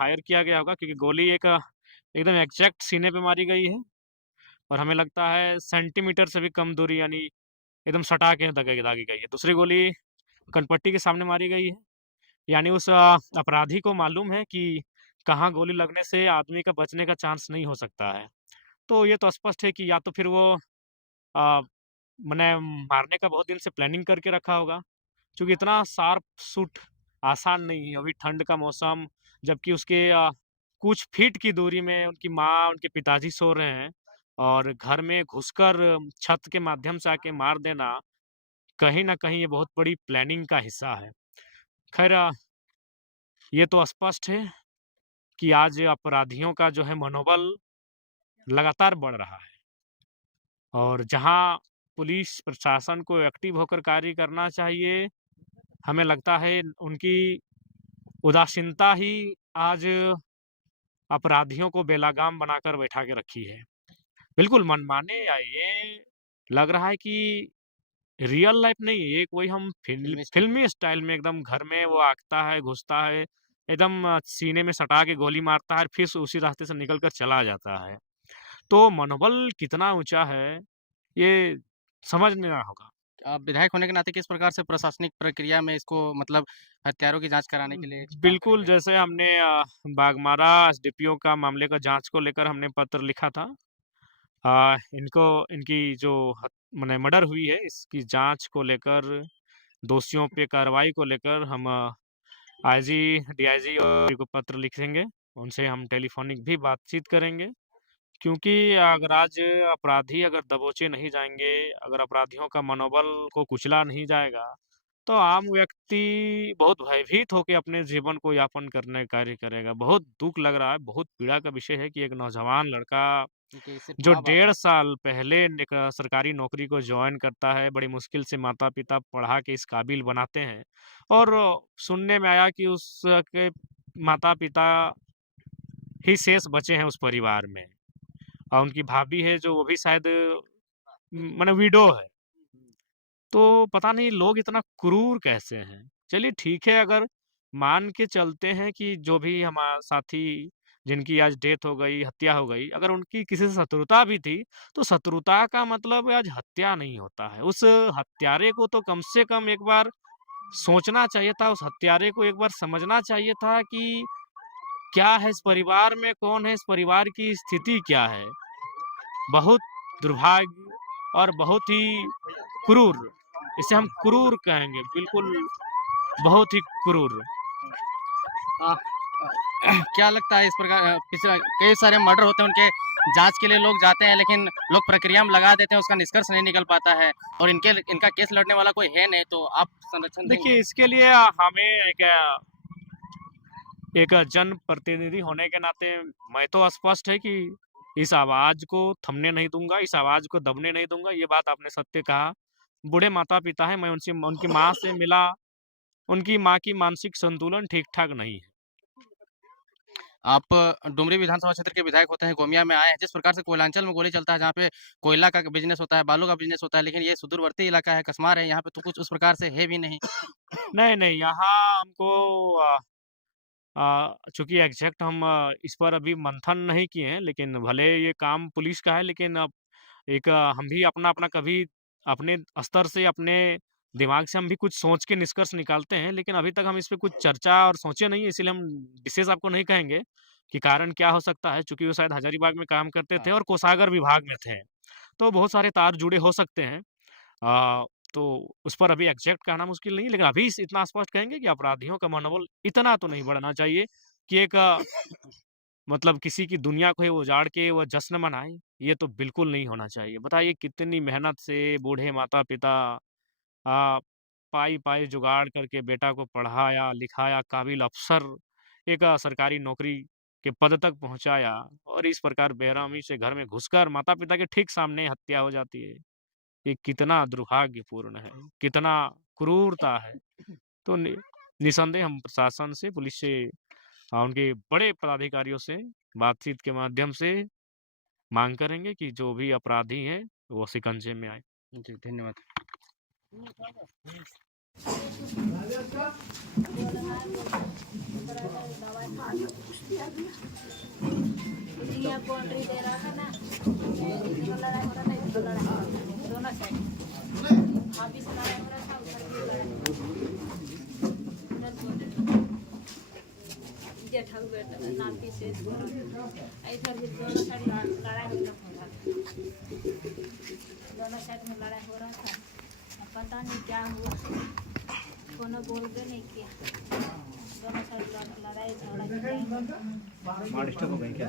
Fire किया गया होगा क्योंकि गोली एक एकदम एग्ज़ैक्ट सीने पे मारी गई है और हमें लगता है सेंटीमीटर से भी कम दूरी यानी एकदम सटा के दागी दागी गई है। दूसरी गोली कनपट्टी के सामने मारी गई है, यानी उस अपराधी को मालूम है कि कहाँ गोली लगने से आदमी का बचने का चांस नहीं हो सकता है। तो ये तो स्पष्ट है कि या तो फिर वो अ, मने मारने का बहुत दिन से प्लानिंग करके रखा होगा, क्योंकि इतना शार्प शूट आसान नहीं है। अभी ठंड का मौसम, जबकि उसके कुछ फीट की दूरी में उनकी माँ, उनके पिताजी सो रहे हैं और घर में घुसकर छत के माध्यम से आके मार देना, कहीं न कहीं ये बहुत बड़ी प्लानिंग का हिस्सा है। ख़ैर ये तो स्पष्ट है कि आज अपराधियों का जो है मनोबल लगातार बढ़ रहा है और जहाँ पुलिस प्रशासन को एक्टिव होकर कार्य करना चाहिए, हमें लगता है उनकी उदासीनता ही आज अपराधियों को बेलगाम बनाकर बैठा के रखी है। बिल्कुल मनमाने या ये लग रहा है कि रियल लाइफ नहीं है, ये कोई हम फ़िल्मी स्टाइल। फ़िल्मी स्टाइल में एकदम घर में वो आँकता है, घुसता है, एकदम सीने में सटा के गोली मारता है, फिर उसी रास्ते से निकल कर चला जाता है। तो मनोबल कितना ऊँचा है, ये समझना होगा। आप विधायक होने के नाते किस प्रकार से प्रशासनिक प्रक्रिया में इसको मतलब हत्यारों की जाँच कराने के लिए काम बिल्कुल, करेंगे? जैसे हमने बाघमारा एसडीपीओ का मामले का जाँच को लेकर हमने पत्र लिखा था। इनको इनकी जो मने मर्डर हुई है, इसकी जाँच को लेकर, दोषियों पे कार्रवाई को लेकर हम आईजी, डीआईजी को पत्र लिखेंगे। उनसे हम टेलीफ़ोनिक भी बातचीत करेंगे, क्योंकि अगर आज अपराधी अगर दबोचे नहीं जाएँगे, अगर अपराधियों का मनोबल को कुचला नहीं जाएगा, तो आम व्यक्ति बहुत भयभीत होके अपने जीवन को यापन करने का कार्य करेगा। बहुत दुःख लग रहा है, बहुत पीड़ा का विषय है कि एक नौजवान लड़का क्योंकि सिर्फ़ जो माँ-बाप 1.5 साल पहले एक सरकारी नौकरी को जॉइन करता है, बड़ी मुश्किल से माता-पिता पढ़ा के इस काबिल बनाते हैं और सुनने में आया कि उसके माता-पिता ही शेष बचे हैं उस परिवार में और उनकी भाभी है जो वो भी शायद माने विडो है। तो पता नहीं लोग इतना क्रूर कैसे हैं? चलिए ठीक है, अगर मान के चलते हैं कि जो भी साथी जिनकी आज डेथ हो गई, हत्या हो गई, अगर उनकी किसी से शत्रुता भी थी, तो शत्रुता का मतलब आज हत्या नहीं होता है। उस हत्यारे को तो कम से कम एक बार सोचना चाहिए था, उस हत्यारे को एक बार समझना चाहिए था कि क्या है इस परिवार में, कौन है इस परिवार की स्थिति क्या है? बहुत दुर्भाग्य और बहुत ही क्रूर, इसे हम क्रूर कहेंगे, बिल्कुल बहुत ही क्रूर। अ क्या लगता है इस प्रकार पिछला कई सारे मर्डर होते हैं, उनके जाँच के लिए लोग जाते हैं, लेकिन लोग प्रक्रिया में लगा देते हैं, उसका निष्कर्ष नहीं निकल पाता है और इनका केस लड़ने वाला कोई है नहीं, तो आप संरक्षण देंगे? देखिए, इसके लिए हमें एक जनप्रतिनिधि होने के नाते मैं तो स्पष्ट है कि इस आवाज़ को थमने नहीं दूँगा, इस आवाज़ को दबने नहीं दूँगा, ये बात आपने सत्य कहा। बूढ़े माता-पिता हैं, मैं उनसे उनकी माँ से मिला, उनकी माँ की मानसिक संतुलन ठीक-ठाक नहीं है। आप डुमरी विधानसभा क्षेत्र के विधायक होते हैं, गोमिया में आए हैं, जिस प्रकार से कोयलांचल में गोली चलता है, जहाँ पे कोयला का बिज़नेस होता है, बालू का बिज़नेस होता है, लेकिन ये सुदूरवर्ती इलाका है, कसमार है, यहाँ पे तो कुछ उस प्रकार से है भी नहीं। नहीं, नहीं, यहाँ हमको चूँकि एग्ज़ैक्ट हम इस पर अभी मंथन नहीं किए हैं, लेकिन भले ये काम पुलिस का है, लेकिन अब एक हम भी अपना-अपना कभी अपने स्तर से, अपने दिमाग से हम भी कुछ सोच के निष्कर्ष निकालते हैं, लेकिन अभी तक हम इस पे कुछ चर्चा और सोचे नहीं, इसीलिए हम विशेष आपको नहीं कहेंगे कि कारण क्या हो सकता है, चूँकि वो शायद हज़ारीबाग में काम करते थे हाँ। और कोषागार विभाग में थे। तो बहुत सारे तार जुड़े हो सकते हैं। तो उस पर अभी एग्ज़ैक्ट कहना मुश्किल नहीं है, लेकिन अभी इतना स्पष्ट कहेंगे कि अपराधियों का मनोबल इतना तो नहीं बढ़ना चाहिए कि एक मतलब किसी की दुनिया को ही उजाड़ के वो जश्न मनाए, ये तो बिल्कुल नहीं होना चाहिए। बताइए कितनी मेहनत से बूढ़े माता-पिता अ, पाई-पाई जुगाड़ करके बेटा को पढ़ाया, लिखाया, काबिल अफ़सर एक सरकारी नौकरी के पद तक पहुँचाया और इस प्रकार बेरहमी से घर में घुसकर माता-पिता के ठीक सामने हत्या हो जाती है। ये कितना दुर्भाग्यपूर्ण है, कितना क्रूरता है। तो निसंदेह हम प्रशासन से, पुलिस से उनके बड़े पदाधिकारियों से बातचीत के माध्यम से माँग करेंगे कि जो भी अपराधी हैं, वो शिकंजे में आएँ। जी, धन्यवाद। बाउंड्री दे रहा था ना, इधर लड़ाई हो रहा था, इधर लड़ाई हो रहा था, दोनों साइड वहाँ भी से लड़ाई हो रहा था, उधर भी लड़ाई हो रहा था। जेठा बेटा नाती से इधर भी दोनों साइड लड़ाई हो रहा था, दोनों साइड में लड़ाई हो रहा था। अब पता नहीं क्या हुआ, कोनो बोल के नहीं किया, दोनों साइड लड़ाई झगड़ा मार डिस्टर्ब हो गई क्या?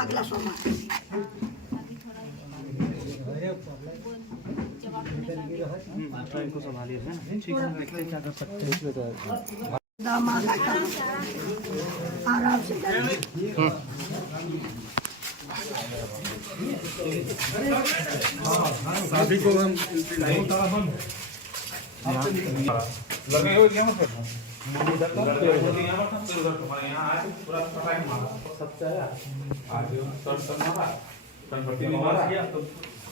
अगला सोमवार अभी थोड़ा जवाब देने का इनको संभालिए है ना, ठीक है, देखते हैं क्या कर सकते हैं। दामाद आराम से करें। शादी को हम लगे हो गया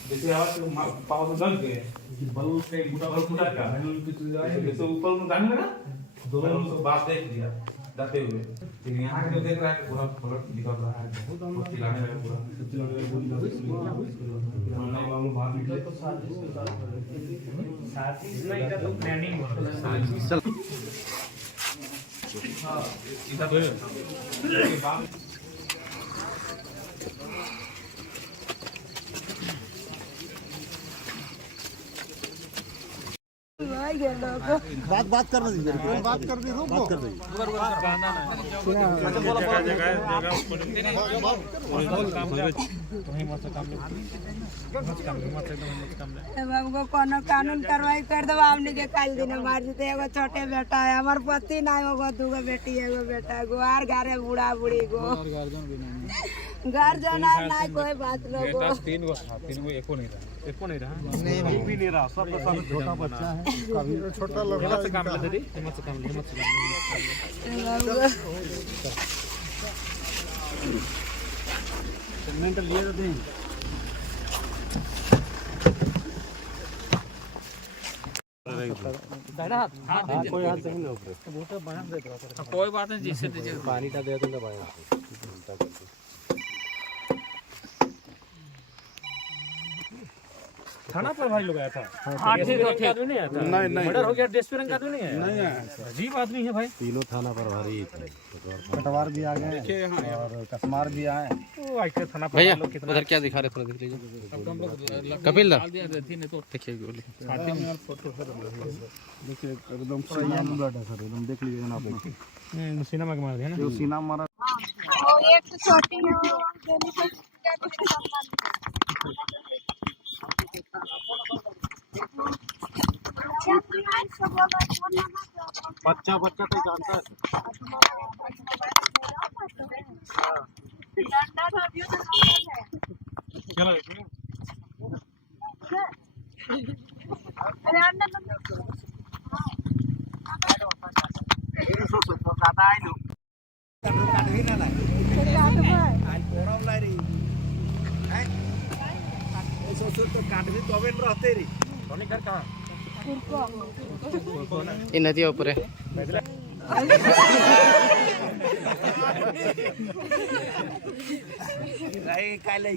जैसे आवाज पावर से जल गए बल से बूटा बल फूटा का जैसे ऊपर में गाने लगा दोनों से बात देख लिया जाते हुए, लेकिन यहाँ के देख रहा है पूरा पलट निकल रहा है, बहुत चिल्लाने लगा पूरा चिल्लाने लगा बोल नहीं बाबू बाहर निकले तो साथी नहीं का तो प्लानिंग हो रहा है। चल हां इधर बात कर दीजिए, बात कर दी, रुक बात कर दीजिए। बाबू कोनो कानून कार्रवाई कर दो, हमने के काल दिन मार देते। एगो छोटे बेटा है, हमार पति ना होगो, दूगो बेटी एगो बेटा गो, आर घरे बूढ़ा बूढ़ी गो, गार्जियन ना कोई बात लोगो। तीन गो एको नहीं रहा नहीं भी नहीं रहा, सब छोटा बच्चा है, कभी छोटा लड़का हिम्मत से काम ले दीदी, हिम्मत से काम ले, हिम्मत से काम ले। मेंटल लिए तो नहीं कोई हाथ नहीं ऊपर, कोई बात नहीं, जिससे दीजिए पानी का दे दो भाई। थाना पर भाई लोग आया था। आदमी नहीं आया था, नहीं मर्डर हो गया, डेस्परेंट आदमी नहीं आया, नहीं आया। अजीब आदमी है भाई। तीनों थाना पर भारी थे, कटवार भी आ गए और कसमार भी आए। वो आके थाना पर भैया लोग कितना उधर क्या दिखा रहे थोड़ा देख लीजिए। कपिल दा देखिए गोली देखिए एकदम सीना में ब्लड है सर, एकदम देख लीजिए ना आप, सीना में मार दिया ना, जो सीना मारा। और एक छोटी है वो देने को बच्चा बच्चा तो जानता है। ये नदी ऊपर है। काले